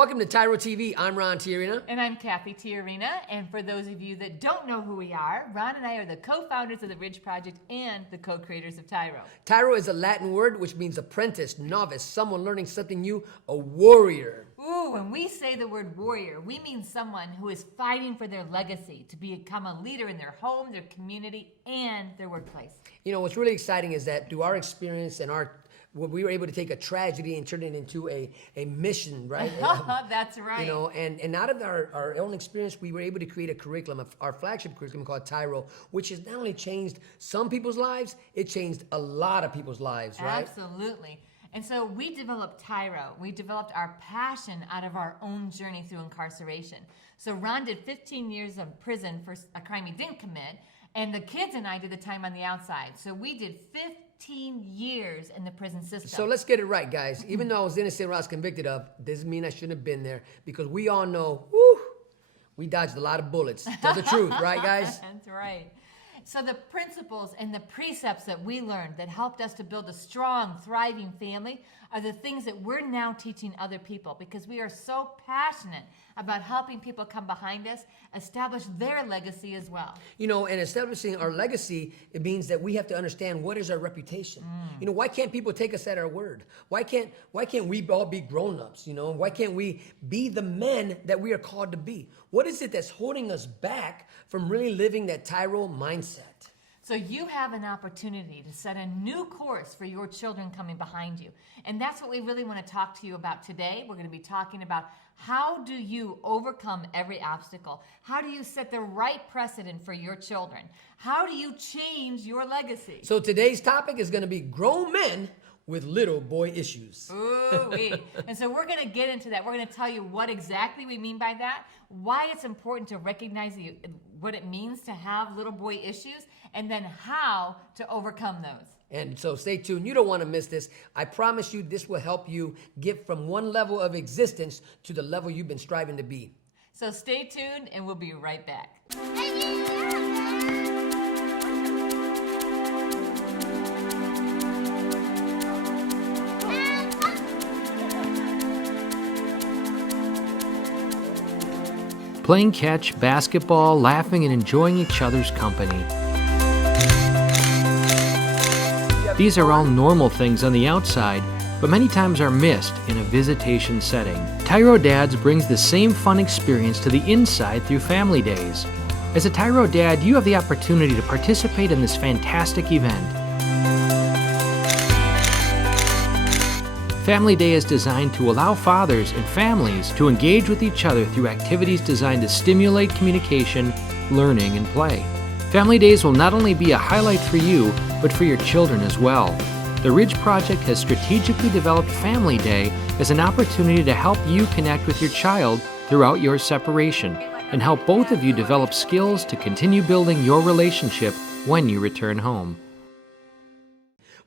Welcome to TYRO TV. I'm Ron Tijerina. And I'm Cathy Tijerina. And for those of you that don't know who we are, Ron and I are the co-founders of the Ridge Project and the co-creators of TYRO. TYRO is a Latin word which means apprentice, novice, someone learning something new, a warrior. Ooh, when we say the word warrior, we mean someone who is fighting for their legacy to become a leader in their home, their community, and their workplace. You know, what's really exciting is that through our experience and we were able to take a tragedy and turn it into a mission, right? That's right. You know, and out of our own experience, we were able to create a curriculum, our flagship curriculum called TYRO, which has not only changed some people's lives, it changed a lot of people's lives, right? Absolutely. And so we developed TYRO. We developed our passion out of our own journey through incarceration. So Ron did 15 years of prison for a crime he didn't commit, and the kids and I did the time on the outside. So we did 15 years in the prison system. So let's get it right, guys. Even though I was innocent, what I was convicted of, doesn't mean I shouldn't have been there, because we all know, we dodged a lot of bullets. Tell the truth, right, guys? That's right. So the principles and the precepts that we learned that helped us to build a strong, thriving family are the things that we're now teaching other people, because we are so passionate about helping people come behind us, establish their legacy as well. You know, and establishing our legacy, it means that we have to understand what is our reputation. You know, why can't people take us at our word? Why can't we all be grown-ups, you know? Why can't we be the men that we are called to be? What is it that's holding us back from really living that TYRO mindset? So you have an opportunity to set a new course for your children coming behind you. And that's what we really want to talk to you about today. We're going to be talking about how do you overcome every obstacle? How do you set the right precedent for your children? How do you change your legacy? So today's topic is going to be grown men with little boy issues. Ooh-wee. And so we're going to get into that. We're going to tell you what exactly we mean by that, why it's important to recognize what it means to have little boy issues, and then how to overcome those. And so stay tuned. You don't want to miss this. I promise you this will help you get from one level of existence to the level you've been striving to be. So stay tuned and we'll be right back. Playing catch, basketball, laughing, and enjoying each other's company. These are all normal things on the outside, but many times are missed in a visitation setting. TYRO Dads brings the same fun experience to the inside through Family Days. As a TYRO Dad, you have the opportunity to participate in this fantastic event. Family Day is designed to allow fathers and families to engage with each other through activities designed to stimulate communication, learning, and play. Family Days will not only be a highlight for you, but for your children as well. The Ridge Project has strategically developed Family Day as an opportunity to help you connect with your child throughout your separation and help both of you develop skills to continue building your relationship when you return home.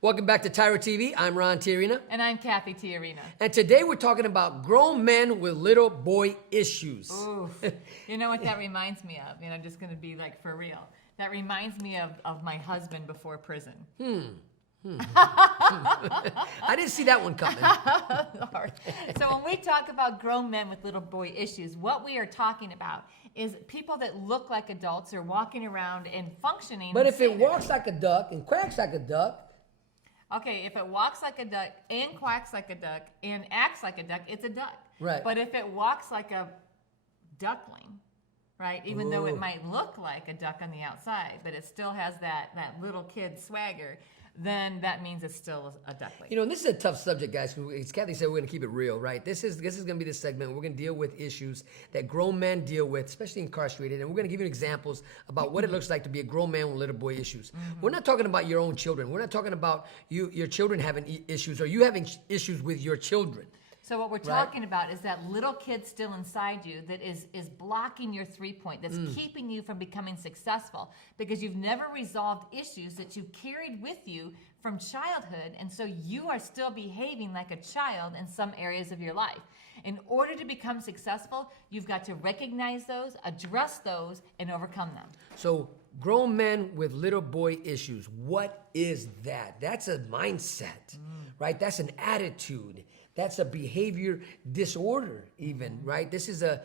Welcome back to TYRO TV. I'm Ron Tijerina. And I'm Cathy Tijerina. And today we're talking about grown men with little boy issues. Ooh, you know what that reminds me of? You know, I'm just going to be like for real. That reminds me of my husband before prison. I didn't see that one coming. So when we talk about grown men with little boy issues, what we are talking about is people that look like adults are walking around and functioning. But if it walks like a duck and quacks like a duck. Okay, if it walks like a duck and quacks like a duck and acts like a duck, it's a duck. Right. But if it walks like a duckling, right, even though it might look like a duck on the outside, but it still has that little kid swagger, then that means it's still a duckling. You know, this is a tough subject, guys. As Cathy said, we're going to keep it real, right? This is going to be the segment where we're going to deal with issues that grown men deal with, especially incarcerated, and we're going to give you examples about what it looks like to be a grown man with little boy issues. We're not talking about your own children. We're not talking about your children having issues or you having issues with your children. So what we're talking about is that little kid still inside you that is blocking your 3-point, that's keeping you from becoming successful because you've never resolved issues that you carried with you from childhood, and so you are still behaving like a child in some areas of your life. In order to become successful, you've got to recognize those, address those, and overcome them. So grown men with little boy issues, what is that? That's a mindset, right? That's an attitude. That's a behavior disorder even, right? This is a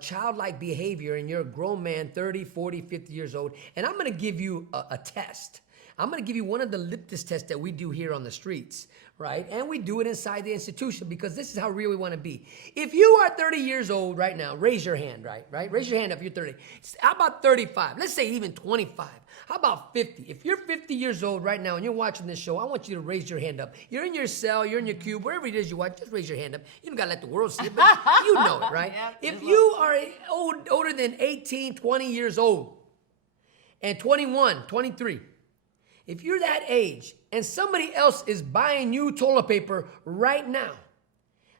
childlike behavior, and you're a grown man, 30, 40, 50 years old. And I'm going to give you a test. I'm going to give you one of the litmus tests that we do here on the streets, right? And we do it inside the institution because this is how real we want to be. If you are 30 years old right now, raise your hand, right? Raise your hand up if you're 30. How about 35? Let's say even 25. How about 50? If you're 50 years old right now and you're watching this show, I want you to raise your hand up. You're in your cell, you're in your cube, wherever it is you watch, just raise your hand up. You don't got to let the world see it, but you know it, right? Yeah, if you are older than 18, 20 years old, and 21, 23, if you're that age and somebody else is buying you toilet paper right now,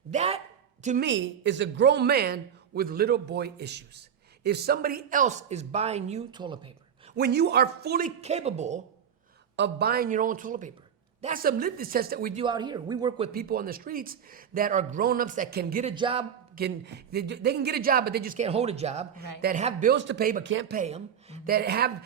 that to me is a grown man with little boy issues. If somebody else is buying you toilet paper, when you are fully capable of buying your own toilet paper. That's a litmus test that we do out here. We work with people on the streets that are grown-ups that can get a job, they can get a job, but they just can't hold a job, right. that have bills to pay but can't pay them, that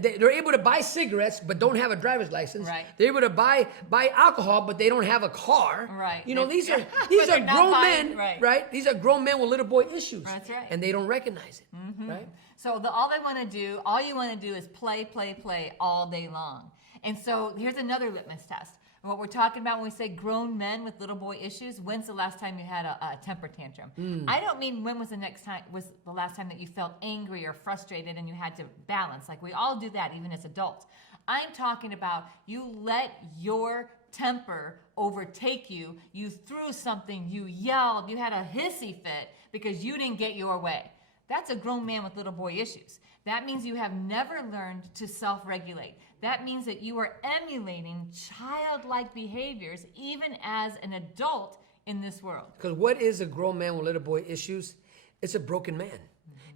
they're able to buy cigarettes but don't have a driver's license. Right. They're able to buy alcohol but they don't have a car. Right. You know, these are they're not grown buying, men, right? These are grown men with little boy issues. That's right. And they don't recognize it, right? So all you want to do is play all day long. And so here's another litmus test. And what we're talking about when we say grown men with little boy issues, when's the last time you had a temper tantrum? I don't mean when was the last time that you felt angry or frustrated and you had to balance. Like we all do that even as adults. I'm talking about you let your temper overtake you. You threw something, you yelled, you had a hissy fit because you didn't get your way. That's a grown man with little boy issues. That means you have never learned to self-regulate. That means that you are emulating childlike behaviors even as an adult in this world. Because what is a grown man with little boy issues? It's a broken man.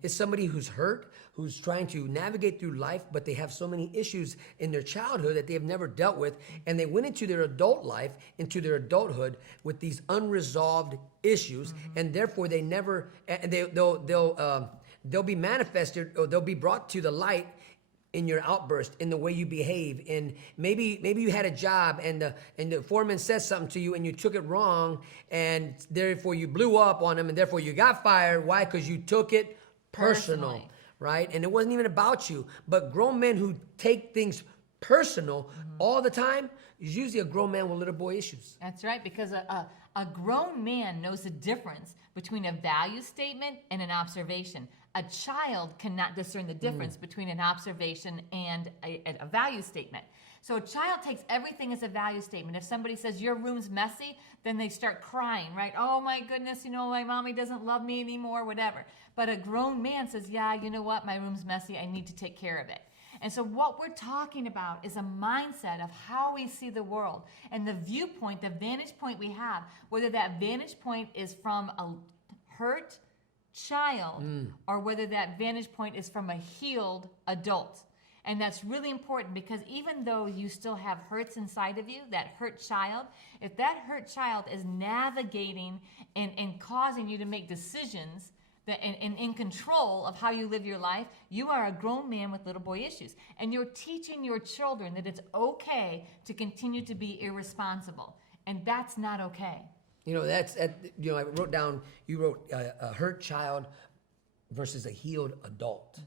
It's somebody who's hurt, who's trying to navigate through life, but they have so many issues in their childhood that they have never dealt with, and they went into their adult life, into their adulthood with these unresolved issues, and therefore they never, they'll be manifested or they'll be brought to the light in your outburst, in the way you behave, and maybe you had a job and the foreman said something to you and you took it wrong, and therefore you blew up on him and therefore you got fired. Why? Because you took it personal, right? And it wasn't even about you. But grown men who take things personal all the time is usually a grown man with little boy issues. That's right, because a grown man knows the difference between a value statement and an observation. A child cannot discern the difference between an observation and a value statement. So a child takes everything as a value statement. If somebody says your room's messy, then they start crying, right? Oh my goodness, my mommy doesn't love me anymore, whatever. But a grown man says, yeah, you know what? My room's messy. I need to take care of it. And so what we're talking about is a mindset of how we see the world and the viewpoint, the vantage point we have, whether that vantage point is from a hurt child or whether that vantage point is from a healed adult. And that's really important because even though you still have hurts inside of you, that hurt child, if that hurt child is navigating and causing you to make decisions that and in control of how you live your life, you are a grown man with little boy issues. And you're teaching your children that it's okay to continue to be irresponsible. And that's not okay. I wrote down, you wrote a hurt child versus a healed adult.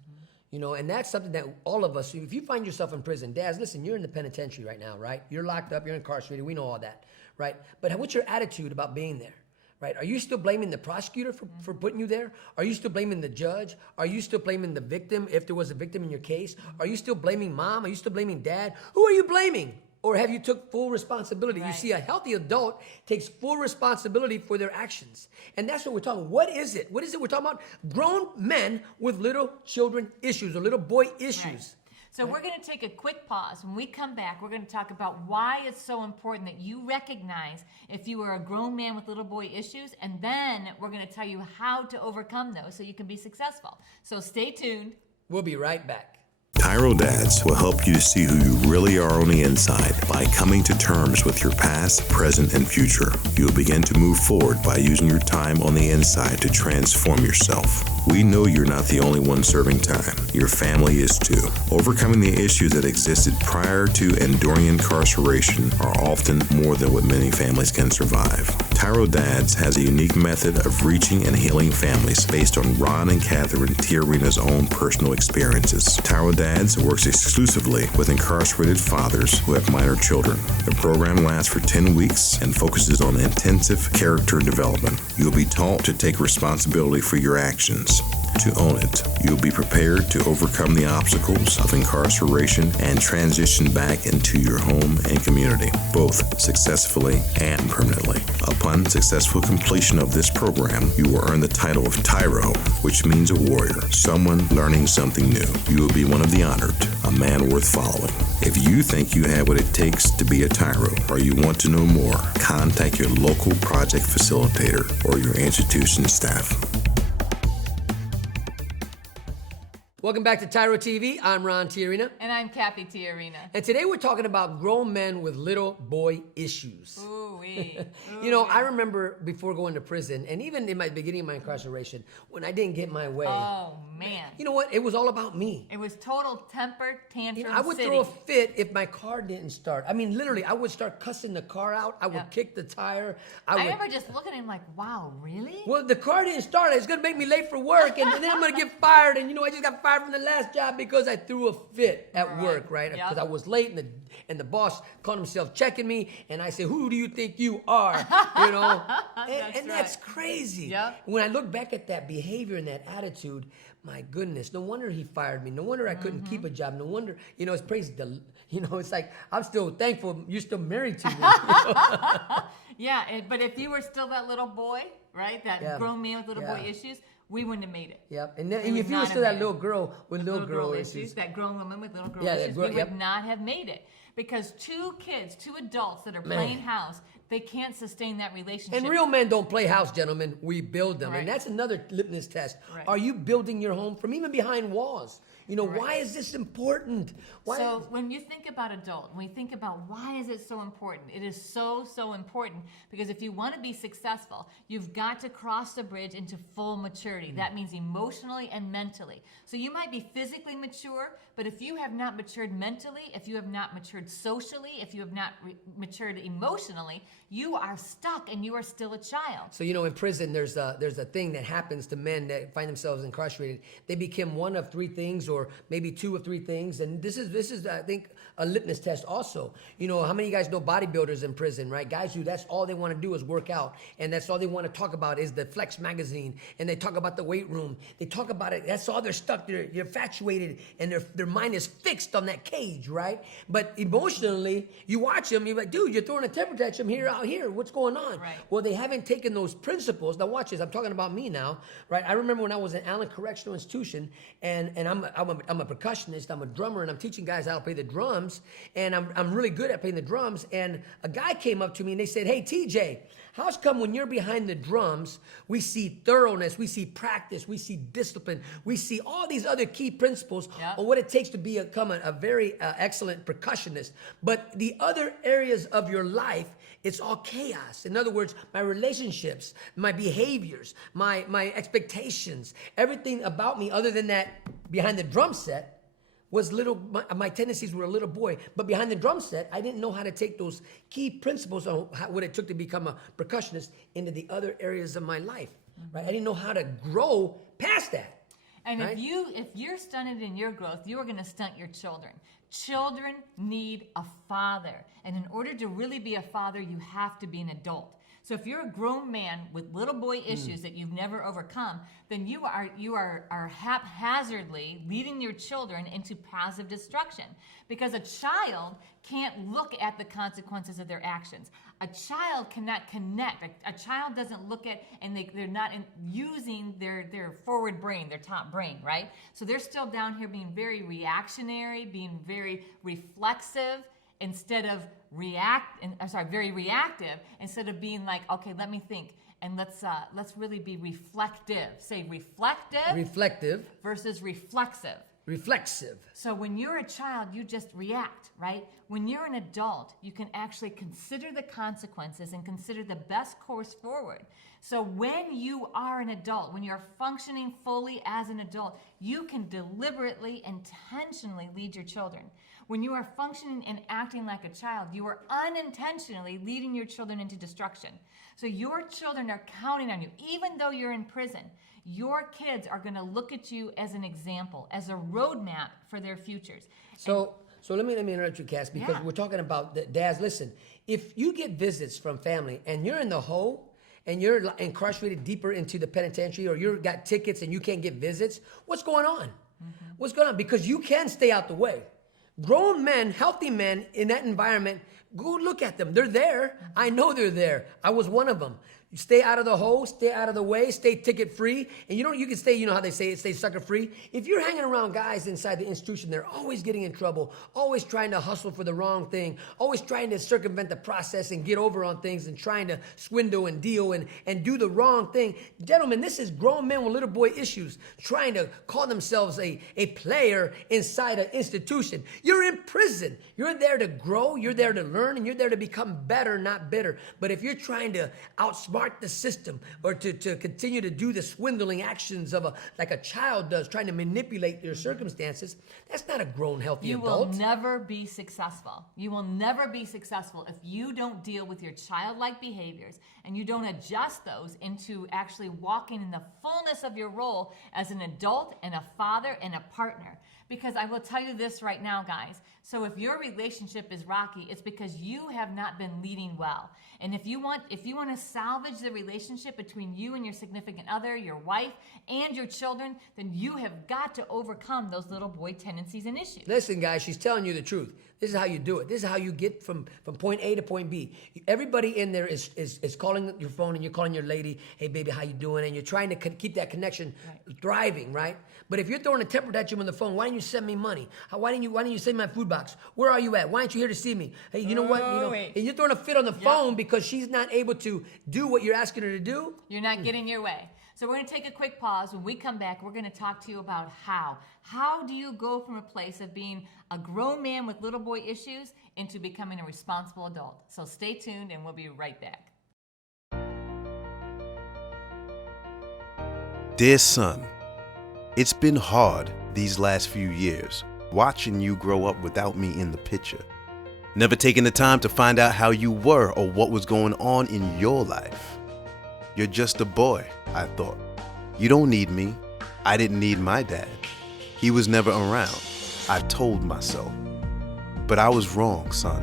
And that's something that all of us, if you find yourself in prison, dads, listen, you're in the penitentiary right now, right? You're locked up, you're incarcerated, we know all that, right? But what's your attitude about being there, right? Are you still blaming the prosecutor for putting you there? Are you still blaming the judge? Are you still blaming the victim if there was a victim in your case? Are you still blaming mom? Are you still blaming dad? Who are you blaming? Or have you took full responsibility? Right. You see, a healthy adult takes full responsibility for their actions. And that's what we're talking about. What is it? What is it we're talking about? Grown men with little children issues or little boy issues. Right. So we're going to take a quick pause. When we come back, we're going to talk about why it's so important that you recognize if you are a grown man with little boy issues, and then we're going to tell you how to overcome those so you can be successful. So stay tuned. We'll be right back. TYRO Dads will help you to see who you really are on the inside by coming to terms with your past, present, and future. You'll begin to move forward by using your time on the inside to transform yourself. We know you're not the only one serving time. Your family is too. Overcoming the issues that existed prior to and during incarceration are often more than what many families can survive. TYRO Dads has a unique method of reaching and healing families based on Ron and Cathy Tijerina's own personal experiences. TYRO Dads works exclusively with incarcerated fathers who have minor children. The program lasts for 10 weeks and focuses on intensive character development. You'll be taught to take responsibility for your actions, to own it. You'll be prepared to overcome the obstacles of incarceration and transition back into your home and community, both successfully and permanently. Upon successful completion of this program, you will earn the title of TYRO, which means a warrior, someone learning something new. You will be one of the honored, a man worth following. If you think you have what it takes to be a TYRO, or you want to know more, contact your local project facilitator or your institution staff. Welcome back to TYRO TV. I'm Ron Tijerina. And I'm Cathy Tijerina. And today we're talking about grown men with little boy issues. Ooh-wee. You know, I remember before going to prison, and even in my beginning of my incarceration, when I didn't get my way. Oh, man. You know what? It was all about me. It was total temper tantrum. You know, I would throw a fit if my car didn't start. I mean, literally, I would start cussing the car out. I would kick the tire. I remember just looking at him like, wow, really? Well, the car didn't start. It's going to make me late for work, and then I'm going to get fired. And, you know, I just got fired from the last job because I threw a fit at work, right? Because I was late, and the boss called himself checking me, and I said, "Who do you think you are?" You know, and that's crazy. Yep. When I look back at that behavior and that attitude, my goodness, no wonder he fired me. No wonder I couldn't keep a job. No wonder, you know, it's praise the, you know, it's like I'm still thankful you're still married to me. You know? Yeah, but if you were still that little boy, right, that grown man with little boy issues, we wouldn't have made it. Yep. And if you were still that little girl with little girl issues, that grown woman with little girl issues, we would not have made it. Because two adults that are playing house, they can't sustain that relationship. And real men don't play house, gentlemen. We build them. Right. And that's another litmus test. Right. Are you building your home from even behind walls? You know, why is this important? So when you think about adult, when we think about why is it so important, it is so important because if you want to be successful, you've got to cross the bridge into full maturity. That means emotionally and mentally. So you might be physically mature, but if you have not matured mentally, if you have not matured socially, if you have not matured emotionally, you are stuck and you are still a child. So, you know, in prison, there's a thing that happens to men that find themselves incarcerated. They become one of three things, or maybe two or three things. And this is I think, a litmus test also. You know, how many of you guys know bodybuilders in prison, right? Guys who that's all they want to do is work out. And that's all they want to talk about is the Flex magazine. And they talk about the weight room. They talk about it. That's all they're stuck. They're infatuated and their mind is fixed on that cage, right? But emotionally, you watch them, you're like, dude, you're throwing a temper tantrum here, out here. What's going on? Right. Well, they haven't taken those principles. Now watch this. I'm talking about me now, right? I remember when I was in Allen Correctional Institution, and I'm a percussionist, I'm a drummer, and I'm teaching guys how to play the drums, and I'm really good at playing the drums. And a guy came up to me and they said, "Hey, TJ, how's come when you're behind the drums, we see thoroughness, we see practice, we see discipline, we see all these other key principles on what it takes to become a very excellent percussionist. But the other areas of your life, it's all chaos. In other words, my relationships, my behaviors, my expectations, everything about me other than that behind the drum set was my tendencies were a little boy. But behind the drum set, I didn't know how to take those key principles on what it took to become a percussionist into the other areas of my life, right? I didn't know how to grow past that. And right? if you're stunted in your growth, you are going to stunt your children. Children need a father. And in order to really be a father, you have to be an adult. So if you're a grown man with little boy issues that you've never overcome, then you are haphazardly leading your children into passive destruction. Because a child can't look at the consequences of their actions. A child cannot connect. A child doesn't look at, and they're not using their forward brain, their top brain, right? So they're still down here being very reactionary, being very reflexive, instead of very reactive, instead of being like, okay, let me think, and let's really be reflective. Say reflective. Reflective. Versus reflexive. Reflexive. So when you're a child, you just react, right? When you're an adult, you can actually consider the consequences and consider the best course forward. So when you are an adult, when you're functioning fully as an adult, you can deliberately, intentionally lead your children. When you are functioning and acting like a child, you are unintentionally leading your children into destruction. So your children are counting on you. Even though you're in prison, your kids are going to look at you as an example, as a roadmap for their futures. So let me interrupt you, Cass, because we're talking about dads. Listen, if you get visits from family and you're in the hole and you're incarcerated deeper into the penitentiary, or you've got tickets and you can't get visits, what's going on? What's going on? Because you can stay out the way. Grown men, healthy men in that environment, go look at them. They're there. I know they're there. I was one of them. You stay out of the hole, stay out of the way, stay ticket free. And you can stay, you know how they say it, stay sucker free. If you're hanging around guys inside the institution, they're always getting in trouble, always trying to hustle for the wrong thing, always trying to circumvent the process and get over on things and trying to swindle and deal and do the wrong thing. Gentlemen, this is grown men with little boy issues trying to call themselves a player inside an institution. You're in prison. You're there to grow, you're there to learn, and you're there to become better, not bitter. But if you're trying to outsmart the system or to continue to do the swindling actions of like a child does, trying to manipulate their circumstances, that's not a grown, healthy adult. You will never be successful. You will never be successful if you don't deal with your childlike behaviors and you don't adjust those into actually walking in the fullness of your role as an adult and a father and a partner. Because I will tell you this right now, guys. So if your relationship is rocky, it's because you have not been leading well. And if you want to salvage the relationship between you and your significant other, your wife, and your children, then you have got to overcome those little boy tendencies and issues. Listen, guys, she's telling you the truth. This is how you do it. This is how you get from point A to point B. Everybody in there is calling your phone, and you're calling your lady, hey, baby, how you doing? And you're trying to keep that connection thriving, right? But if you're throwing a temper tantrum on the phone, why didn't you send me money? Why didn't you send me my food box? Where are you at? Why aren't you here to see me? Hey, you know what? And you're throwing a fit on the phone because she's not able to do what you're asking her to do. You're not getting your way. So we're going to take a quick pause. When we come back, we're going to talk to you about how. How do you go from a place of being a grown man with little boy issues into becoming a responsible adult? So stay tuned and we'll be right back. Dear son, it's been hard these last few years watching you grow up without me in the picture. Never taking the time to find out how you were or what was going on in your life. You're just a boy, I thought. You don't need me. I didn't need my dad. He was never around, I told myself. But I was wrong, son.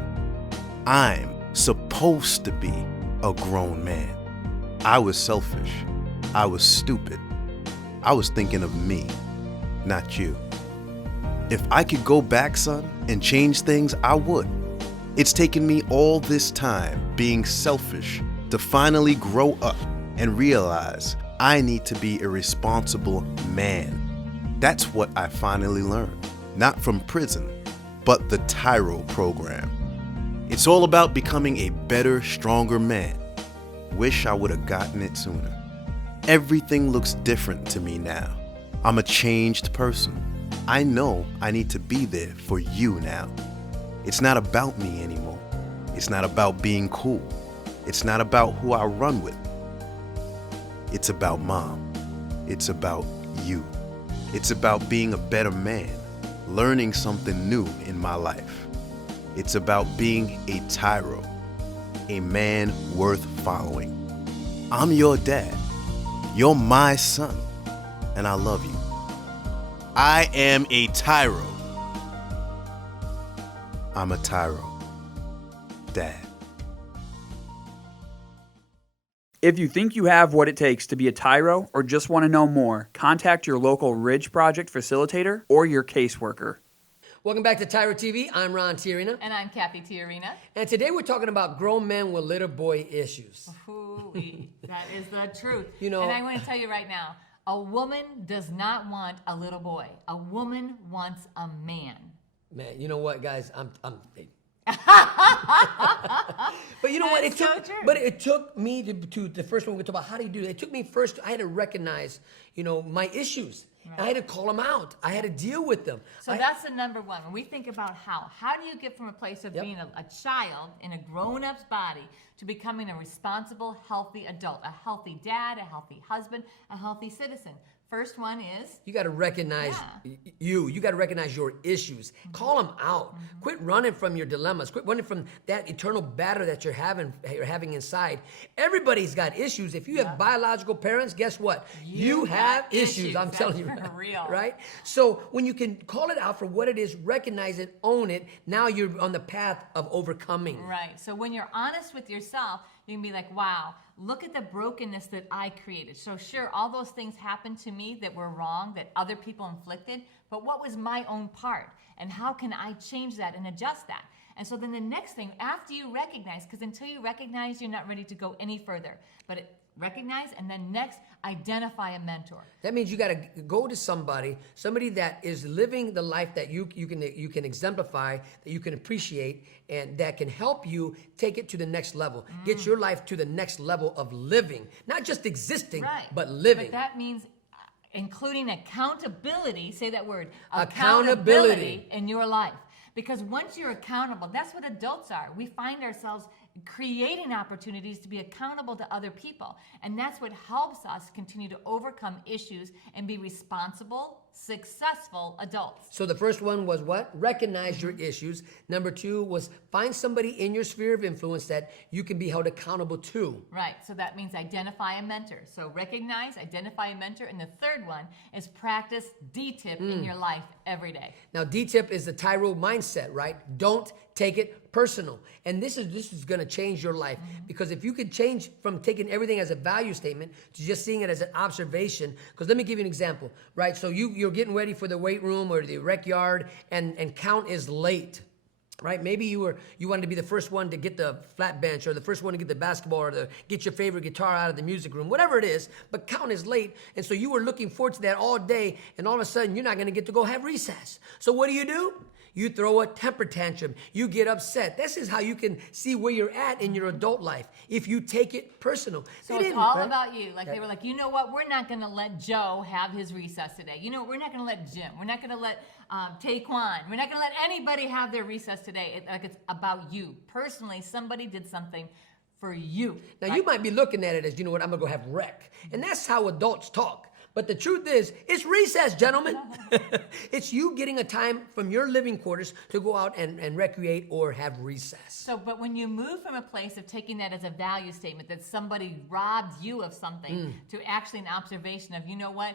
I'm supposed to be a grown man. I was selfish. I was stupid. I was thinking of me, not you. If I could go back, son, and change things, I would. It's taken me all this time being selfish to finally grow up and realize I need to be a responsible man. That's what I finally learned, not from prison, but the TYRO program. It's all about becoming a better, stronger man. Wish I would have gotten it sooner. Everything looks different to me now. I'm a changed person. I know I need to be there for you now. It's not about me anymore. It's not about being cool. It's not about who I run with. It's about mom. It's about you. It's about being a better man, learning something new in my life. It's about being a TYRO, a man worth following. I'm your dad. You're my son, and I love you. I am a TYRO. I'm a TYRO. Dad. If you think you have what it takes to be a TYRO or just want to know more, contact your local Ridge Project facilitator or your caseworker. Welcome back to TYRO TV. I'm Ron Tijerina. And I'm Cathy Tijerina. And today we're talking about grown men with little boy issues. Ooh-wee. That is the truth. You know, and I want to tell you right now, a woman does not want a little boy. A woman wants a man. Man, you know what, guys? I'm but you know what? It took, but it took me to the first one we talked about. How do you do it? It took me first. I had to recognize, my issues. I had to call them out. I had to deal with them. So that's the number one. When we think about how do you get from a place of being a child in a grown-up's body to becoming a responsible, healthy adult, a healthy dad, a healthy husband, a healthy citizen? First one is you got to recognize you got to recognize your issues. Call them out. Quit running from your dilemmas. Quit running from that eternal battle that you're having inside. Everybody's got issues. If you have biological parents, guess what? You have issues. I'm telling you. Real. Right? So when you can call it out for what it is, recognize it, own it, now you're on the path of overcoming. Right. So when you're honest with yourself, you can be like, wow, look at the brokenness that I created. So sure, all those things happened to me that were wrong, that other people inflicted, but what was my own part? And how can I change that and adjust that? And so then the next thing, after you recognize, because until you recognize, you're not ready to go any further. But recognize, and then next, identify a mentor. That means you got to go to somebody that is living the life that you can exemplify, that you can appreciate, and that can help you take it to the next level. Get your life to the next level of living, not just existing, but living. But that means including accountability. Say that word. Accountability in your life. Because once you're accountable, that's what adults are. We find ourselves creating opportunities to be accountable to other people. And that's what helps us continue to overcome issues and be responsible, successful adults. So the first one was what? Recognize your issues. Number two was find somebody in your sphere of influence that you can be held accountable to. Right. So that means identify a mentor. So recognize, identify a mentor. And the third one is practice D-tip in your life every day. Now, D-tip is the TYRO mindset, right? Don't take it personal. And this is going to change your life, because if you could change from taking everything as a value statement to just seeing it as an observation, because let me give you an example, right? So you're getting ready for the weight room or the rec yard, and count is late. Right? Maybe you wanted to be the first one to get the flat bench, or the first one to get the basketball, or get your favorite guitar out of the music room, whatever it is, but count is late. And so you were looking forward to that all day, and all of a sudden you're not going to get to go have recess. So what do? You throw a temper tantrum. You get upset. This is how you can see where you're at in your adult life if you take it personal. So it's all about you. Like they were like, you know what? We're not going to let Joe have his recess today. You know, we're not going to let Jim. We're not going to let Taekwon. We're not going to let anybody have their recess today. It's about you. Personally, somebody did something for you. Now, you might be looking at it as, you know what, I'm going to go have rec. And that's how adults talk. But the truth is, it's recess, gentlemen. It's you getting a time from your living quarters to go out and recreate or have recess. So, but when you move from a place of taking that as a value statement, that somebody robbed you of something, to actually an observation of, you know what,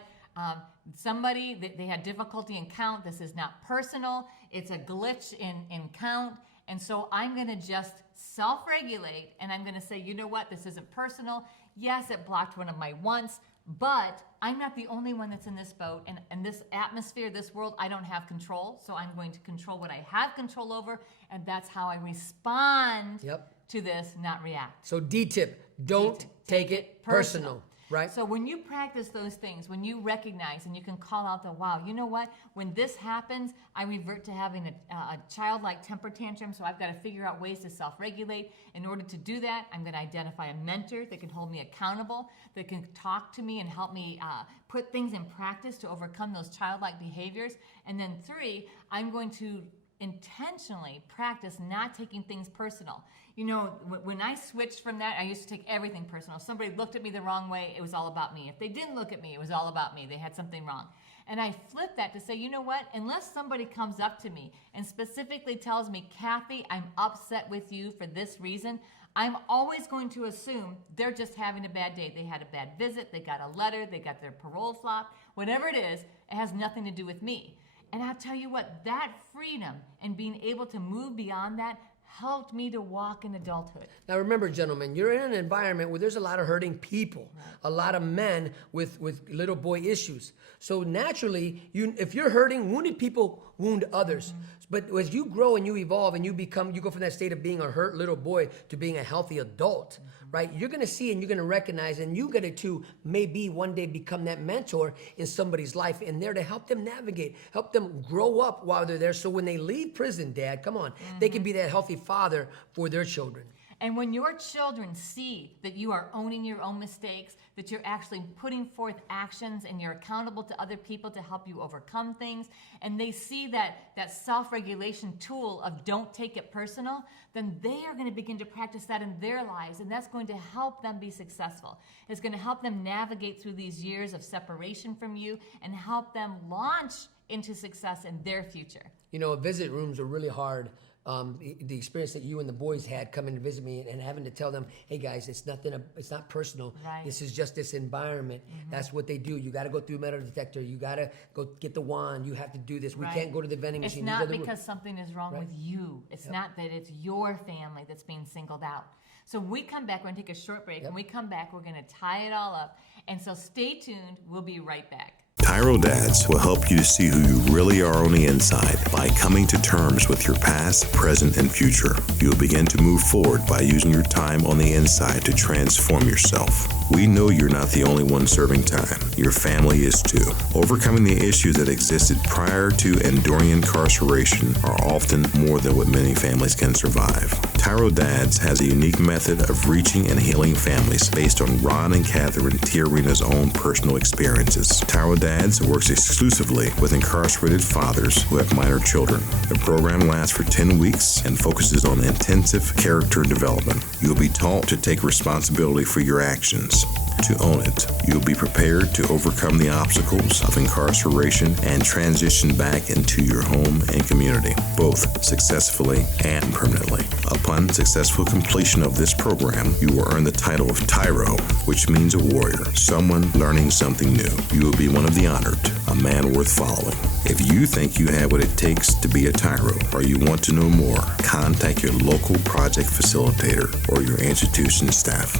somebody, they had difficulty in count. This is not personal. It's a glitch in count. And so I'm going to just self-regulate, and I'm going to say, you know what, this isn't personal. Yes, it blocked one of my wants, but I'm not the only one that's in this boat. And this atmosphere, this world, I don't have control. So I'm going to control what I have control over, and that's how I respond to this, not react. So D-tip, don't take it personal. Right. So when you practice those things, when you recognize and you can call out the, wow, you know what? When this happens, I revert to having a childlike temper tantrum. So I've got to figure out ways to self-regulate. In order to do that, I'm going to identify a mentor that can hold me accountable, that can talk to me and help me put things in practice to overcome those childlike behaviors. And then 3, I'm going to intentionally practice not taking things personal. You know, when I switched from that, I used to take everything personal. If somebody looked at me the wrong way, it was all about me. If they didn't look at me, it was all about me. They had something wrong. And I flipped that to say, you know what? Unless somebody comes up to me and specifically tells me, Cathy, I'm upset with you for this reason, I'm always going to assume they're just having a bad day. They had a bad visit, they got a letter, they got their parole flopped, whatever it is, it has nothing to do with me. And I'll tell you what, that freedom and being able to move beyond that helped me to walk in adulthood. Now remember, gentlemen, you're in an environment where there's a lot of hurting people, a lot of men with little boy issues. So naturally, if you're hurting, wounded people wound others. But as you grow and you evolve and you go from that state of being a hurt little boy to being a healthy adult, right? You're going to see and you're going to recognize, and you get to maybe one day become that mentor in somebody's life and there to help them navigate, help them grow up while they're there. So when they leave prison, Dad, come on, they can be that healthy father for their children. And when your children see that you are owning your own mistakes, that you're actually putting forth actions and you're accountable to other people to help you overcome things, and they see that self-regulation tool of don't take it personal, then they are going to begin to practice that in their lives, and that's going to help them be successful. It's going to help them navigate through these years of separation from you and help them launch into success in their future. You know, visit rooms are really hard. The experience that you and the boys had coming to visit me and having to tell them, hey guys, it's not personal. Right. This is just this environment. That's what they do. You got to go through a metal detector. You got to go get the wand. You have to do this. We can't go to the vending machine. It's not because something is wrong with you. It's not that it's your family that's being singled out. So when we come back, we're going to take a short break. When we come back, we're going to tie it all up. And so stay tuned. We'll be right back. TYRO Dads will help you to see who you really are on the inside by coming to terms with your past, present, and future. You'll begin to move forward by using your time on the inside to transform yourself. We know you're not the only one serving time. Your family is too. Overcoming the issues that existed prior to and during incarceration are often more than what many families can survive. TYRO Dads has a unique method of reaching and healing families based on Ron and Cathy Tijerina's own personal experiences. TYRO Dads works exclusively with incarcerated fathers who have minor children. The program lasts for 10 weeks and focuses on intensive character development. You'll be taught to take responsibility for your actions, to own it. You'll be prepared to overcome the obstacles of incarceration and transition back into your home and community, both successfully and permanently. Upon successful completion of this program, you will earn the title of TYRO, which means a warrior, someone learning something new. You will be one of the honored, a man worth following. If you think you have what it takes to be a TYRO, or you want to know more, contact your local project facilitator or your institution staff.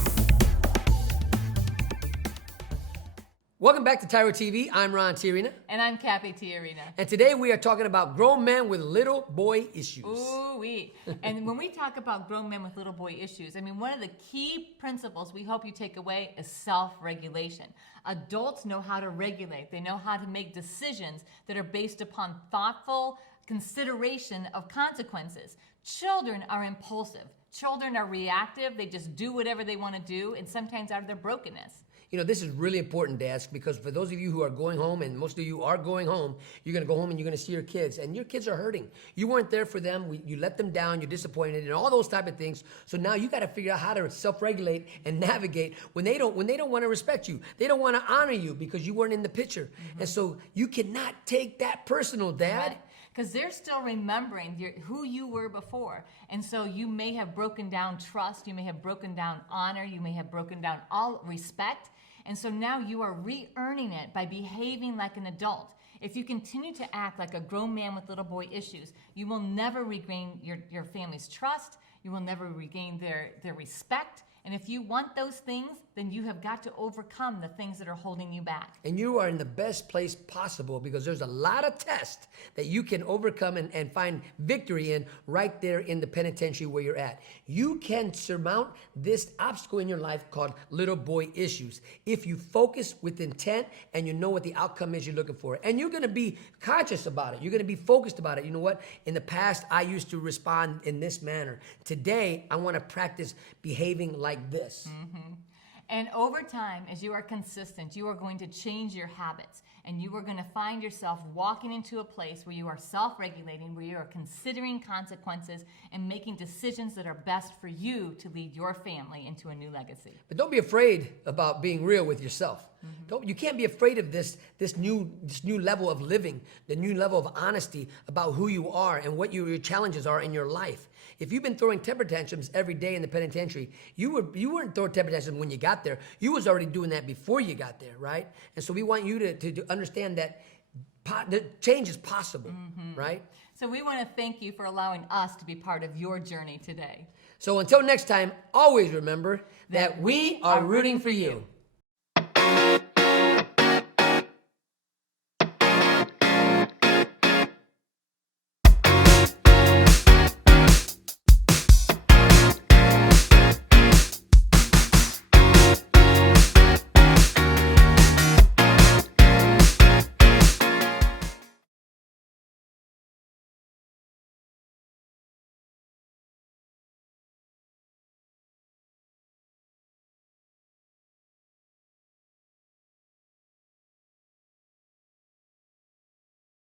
Welcome back to TYRO TV. I'm Ron Tijerina. And I'm Cathy Tijerina. And today we are talking about grown men with little boy issues. Ooh-wee. And when we talk about grown men with little boy issues, I mean, one of the key principles we hope you take away is self-regulation. Adults know how to regulate. They know how to make decisions that are based upon thoughtful consideration of consequences. Children are impulsive. Children are reactive. They just do whatever they want to do, and sometimes out of their brokenness. You know, this is really important, Dads, because for those of you who are going home, and most of you are going home, you're going to go home and you're going to see your kids, and your kids are hurting. You weren't there for them. You let them down. You're disappointed, and all those type of things. So now you got to figure out how to self-regulate and navigate when they don't want to respect you. They don't want to honor you because you weren't in the picture. And so you cannot take that personal, Dad. Because they're still remembering who you were before. And so you may have broken down trust. You may have broken down honor. You may have broken down all respect. And so now you are re-earning it by behaving like an adult. If you continue to act like a grown man with little boy issues, you will never regain your family's trust. You will never regain their respect. And if you want those things, then you have got to overcome the things that are holding you back. And you are in the best place possible because there's a lot of tests that you can overcome and find victory in right there in the penitentiary where you're at. You can surmount this obstacle in your life called little boy issues if you focus with intent and you know what the outcome is you're looking for. And you're going to be conscious about it. You're going to be focused about it. You know what? In the past, I used to respond in this manner. Today, I want to practice behaving like this. Mm-hmm. And over time, as you are consistent, you are going to change your habits, and you are going to find yourself walking into a place where you are self-regulating, where you are considering consequences and making decisions that are best for you to lead your family into a new legacy. But don't be afraid about being real with yourself. You can't be afraid of this new level of living, the new level of honesty about who you are and what your challenges are in your life. If you've been throwing temper tantrums every day in the penitentiary, you weren't throwing temper tantrums when you got there. You was already doing that before you got there, right? And so we want you to understand that change is possible, right? So we want to thank you for allowing us to be part of your journey today. So until next time, always remember that we are rooting for you.